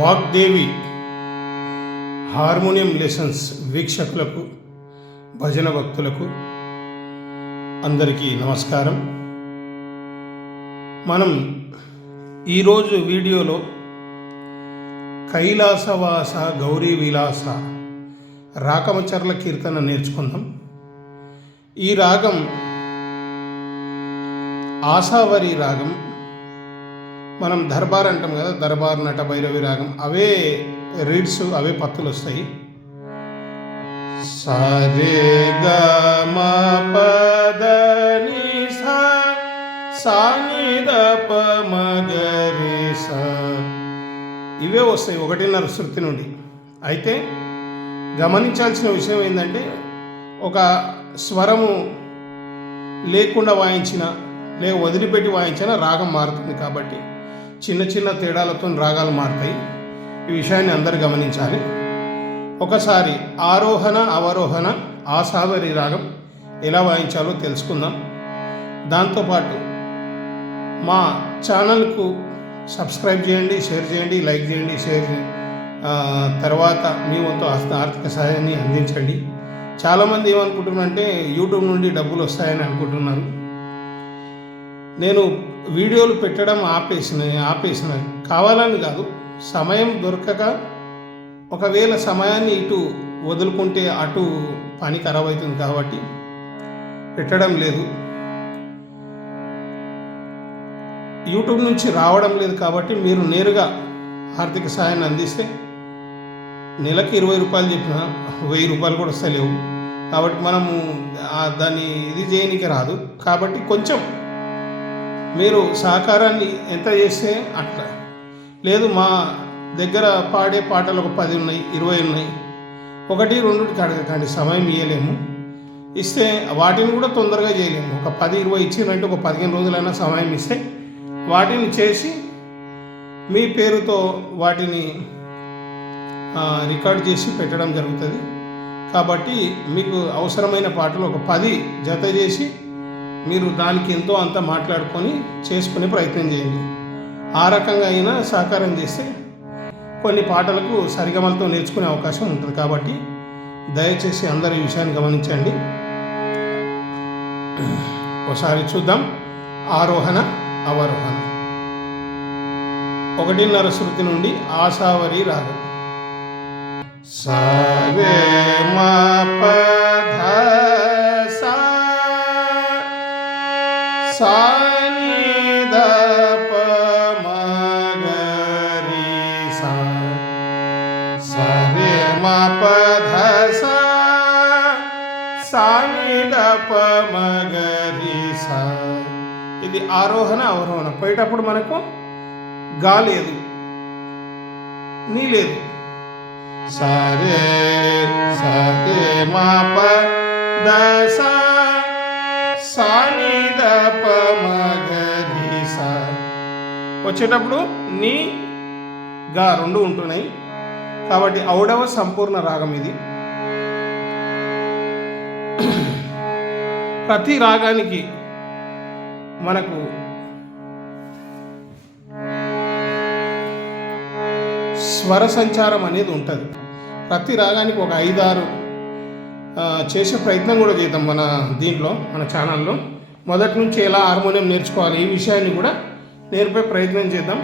Vagdevi harmonium lessons వీక్షకులకు భజన భక్తులకు అందరికీ నమస్కారం. మనం ఈరోజు వీడియోలో కైలాసవాస గౌరీ విలాస రాకమచర్ల కీర్తన నేర్చుకుందాం. ఈ రాగం ఆసావరి రాగం. మనం దర్బార్ అంటాం కదా, దర్బార్ నట భైరవి రాగం. అవే రీడ్స్, అవే పత్తులు వస్తాయి. సరే గ మ పద ని సా సా ని ద ప మ గ రి సా, ఇవే వస్తాయి 1.5 శృతి నుండి. అయితే గమనించాల్సిన విషయం ఏంటంటే, ఒక స్వరము లేకుండా వాయించిన వదిలిపెట్టి వాయించిన రాగం మారుతుంది. కాబట్టి చిన్న చిన్న తేడాలతో రాగాలు మారుతాయి. ఈ విషయాన్ని అందరు గమనించాలి. ఒకసారి ఆరోహణ అవరోహణ ఆసావరి రాగం ఎలా వాయించాలో తెలుసుకుందాం. దాంతోపాటు మా ఛానల్కు సబ్స్క్రైబ్ చేయండి, షేర్ చేయండి, లైక్ చేయండి, షేర్ చేయండి. తర్వాత మీ వంతు ఆర్థిక సహాయాన్ని అందించండి. చాలామంది ఏమనుకుంటున్నారంటే యూట్యూబ్ నుండి డబ్బులు వస్తాయని అనుకుంటున్నారు. నేను వీడియోలు పెట్టడం ఆపేసిన కావాలని కాదు, సమయం దొరకక, ఒకవేళ సమయాన్ని ఇటు వదులుకుంటే అటు పని ఖరాబ్ అవుతుంది కాబట్టి పెట్టడం లేదు. యూట్యూబ్ నుంచి రావడం లేదు కాబట్టి మీరు నేరుగా ఆర్థిక సహాయాన్ని అందిస్తే నెలకి 20 రూపాయలు చెప్పిన 1000 రూపాయలు కూడా వస్తలేవు. కాబట్టి మనము దాన్ని ఇది చేయడానికి రాదు. కాబట్టి కొంచెం మీరు సహకారాన్ని ఎంత చేస్తే అట్లా. లేదు, మా దగ్గర పాడే పాటలు ఒక 10 ఉన్నాయి, 20 ఉన్నాయి, 1-2కి అడగకండి, సమయం ఇవ్వలేము. ఇస్తే వాటిని కూడా తొందరగా చేయలేము. ఒక 10-20 ఇచ్చినంటే ఒక 15 రోజులైనా సమయం ఇస్తే వాటిని చేసి మీ పేరుతో వాటిని రికార్డ్ చేసి పెట్టడం జరుగుతుంది. కాబట్టి మీకు అవసరమైన పాటలు ఒక 10 జత చేసి మీరు దానికి ఎంతో అంత మాట్లాడుకొని చేసుకునే ప్రయత్నం చేయండి. ఆ రకంగా అయినా సహకారం చేస్తే కొన్ని పాటలకు సరిగమలతో నేర్చుకునే అవకాశం ఉంటుంది. కాబట్టి దయచేసి అందరు ఈ విషయాన్ని గమనించండి. ఒకసారి చూద్దాం. ఆరోహణ అవరోహణ 1.5 శృతి నుండి ఆసావరి రాగం. సరే మ ప ధ సా సా ని ద ప మ గ రి సా సరే మ ప ధ సా సా ని ద ప మ గ రి సా. ఇది ఆరోహణ అవరోహణ. పోయేటప్పుడు మనకు గా లేదు, నీ లేదు. సరే సరే మ ప ద సా సా ని ద ప మ గ రి సా. వచ్చేటప్పుడు నీ గా 2 ఉంటున్నాయి. కాబట్టి ఔడవ సంపూర్ణ రాగం ఇది. ప్రతి రాగానికి మనకు స్వర సంచారం అనేది ఉంటుంది. ప్రతి రాగానికి ఒక 5-6 చేసే ప్రయత్నం కూడా చేద్దాం. మన దీంట్లో, మన ఛానల్లో మొదటి నుంచి ఎలా హార్మోనియం నేర్చుకోవాలి ఈ విషయాన్ని కూడా నేర్పే ప్రయత్నం చేద్దాం.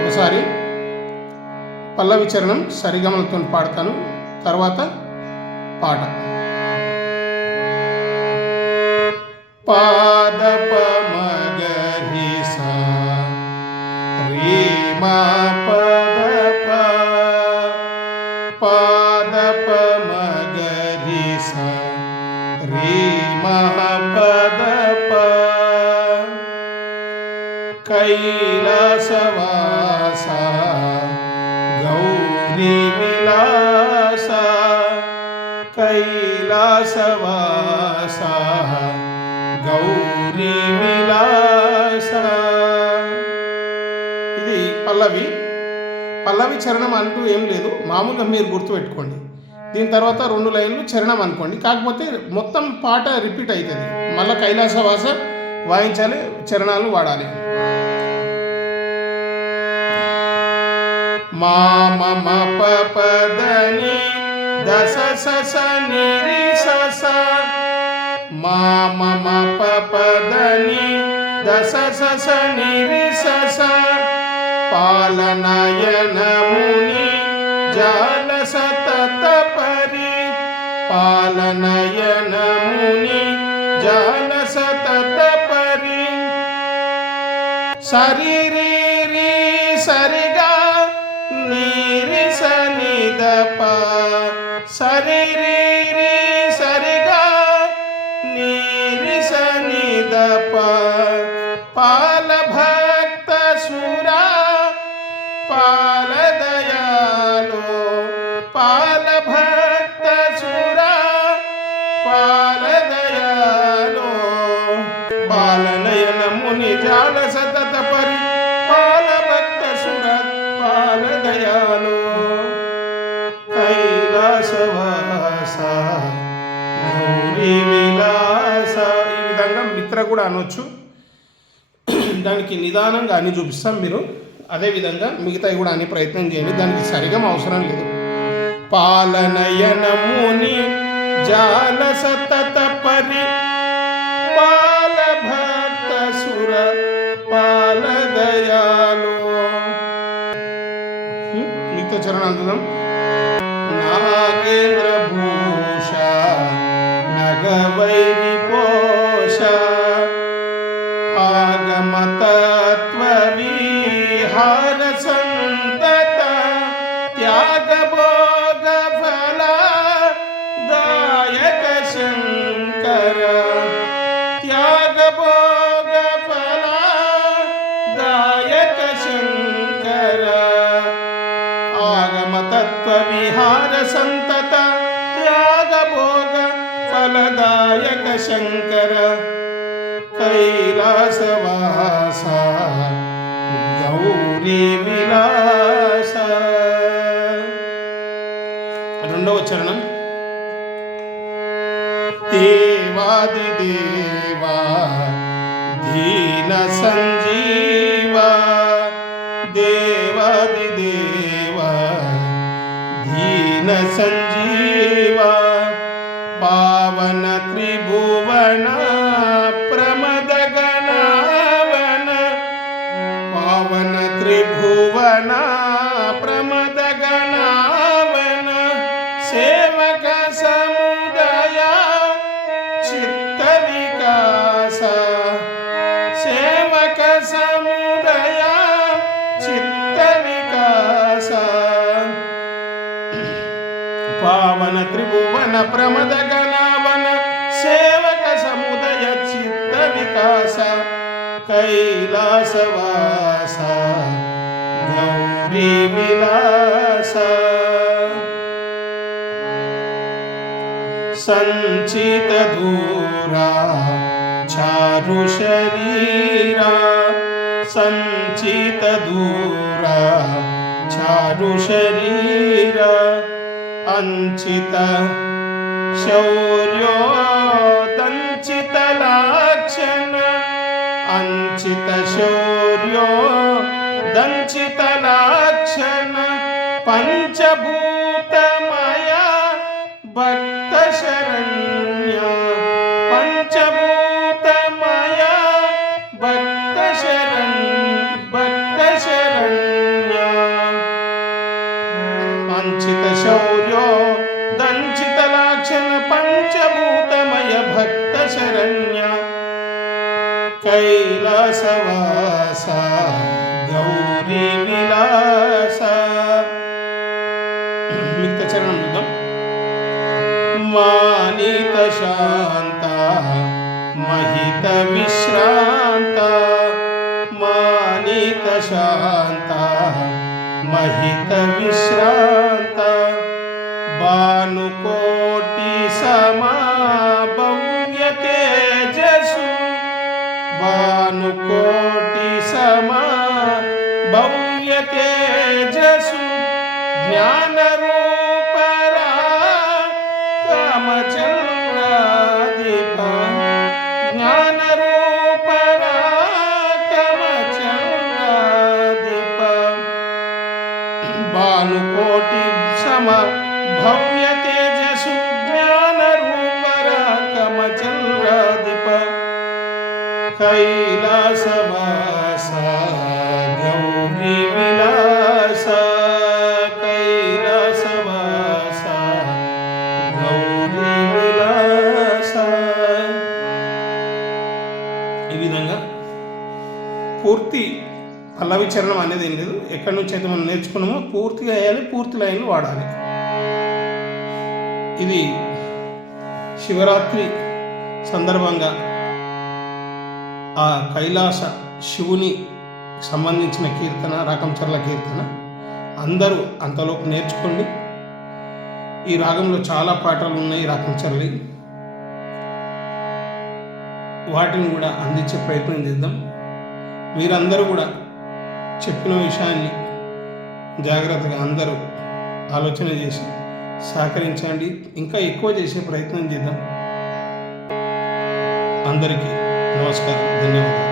ఒకసారి పల్లవి చరణం సరిగమలతో పాడతాను, తర్వాత పాట. పాద ప మ గ రి సా రి మ ప ద ప పాద ప మ గ రి సా రి మ ప ద ప కైలాసవాస గౌరీ విలాస కైలాసవాస గౌరీ విలాస. ఇది పల్లవి. పల్లవి చరణం అంటూ ఏం లేదు, మామూలుగా మీరు గుర్తుపెట్టుకోండి. దీని తర్వాత 2 లైన్లు చరణం అనుకోండి. కాకపోతే మొత్తం పాట రిపీట్ అవుతుంది. మళ్ళీ కైలాసవాస వాయించాలి, చరణాలు వాడాలి. మా మమ పదని దస సస నిరి సస మా మమ పదని దస సస నిరి సస పాలనయన ముని జాల సతత పరి పాలనయన ముని జాల సతత పరి శరీరీ సరిగా నీరి సనిదప శరీరీ సరిగా నీరి సనిదప పాల భక్త సురా పాల దయాలో పాల భక్త సురా పాల దయాలో పాలనయన ముని జాల సతత పరి పాల భక్త సుర పాల దయాలో కైలాసవాస గౌరీ విలాస. ఈ విధంగా మిత్ర కూడా అనొచ్చు. దానికి నిదానంగా అని చూపిస్తాం. మీరు అదేవిధంగా మిగతావి కూడా అనే ప్రయత్నం చేయండి. దానికి సరిగమ అవసరం లేదు. పాలనయన ముని జాల సతత పరి పాల భక్త సుర పాల దయాలో. మిగతా చరణాలు చూద్దాం. నాగేంద్ర భూష నగవైరి పోష ఆగమతత్వ విహార సంతత త్యాగ భోగ ఫల దాయక శంకర త్యాగ భోగ ఫల దాయక శంకర ఆగమతత్వ విహార సంతత త్యాగ భోగ ఫలదాయక శంకర కైలాసవాస గౌరీ విలాస. రెండవ చరణం. దేవాదిదేవా దీన సంజీవా దేవాదిదేవా దీన సంజీవా పావన త్రిభువన ప్రమద గణావన పావన త్రిభువన ప్రమద గణావన సేవక సముదయ చిత్త వికాస సేవక సముదయ చిత్త వికాస పావన త్రిభువన ప్రమద గణావన సేవక సముదయ చిత్త వికాస కైలాసవాస గౌరీ విలాస. సంచిత దూరా చారు శరీరా సంచిత దూరా చారు శరీరా అంచిత శౌర్యో దంచిత లాక్షణ అంచిత శౌర్యో దంచిత లాక్షణ పంచభూతమయ భక్త శరణ్య పంచభూతమయ భక్త శరణ్య అంచిత శౌర్యో దంచిత లాక్షణ పంచభూతమయ భక్త శరణ్య కైలాసవాస గౌరీ విలాస. మిగతా చరణం చూద్దాం. మానిత శాంత మహిత విశ్రాంత మానిత శాంత మహిత విశ్రాంత భానుకోటి సమాభవ్య తేజసు భానుకోటి సమాభవ్య తేజసు జ్ఞానరూపరా కామచంద్రాధిప జ్ఞానరూపరా కామచంద్రాధిప భానుకోటి సమ భవ్య తేజసు జ్ఞాన రూపరాకమ చంద్రాధిప కైలాసవాస గౌరీ విలాస కైలాసవాస గౌరీ విలాస. ఈ విధంగా పూర్తి పల్లవి చరణం అనేది ఏం లేదు, ఎక్కడి నుంచి అయితే మనం నేర్చుకున్నామో పూర్తిగా వేయాలి, పూర్తి లైన్లు వాడాలి. ఇది శివరాత్రి సందర్భంగా ఆ కైలాస శివుని సంబంధించిన కీర్తన, రాకంచర్ల కీర్తన. అందరూ అంతలోపు నేర్చుకోండి. ఈ రాగంలో చాలా పాటలు ఉన్నాయి రాకంచర్లి, వాటిని కూడా అందించే ప్రయత్నం చేద్దాం. మీరందరూ కూడా చెప్పిన విషయాన్ని జాగ్రత్తగా అందరూ ఆలోచన చేసి సహకరించండి. ఇంకా ఎక్కువ చేసే ప్రయత్నం చేద్దాం. అందరికీ నమస్కారం, ధన్యవాదాలు.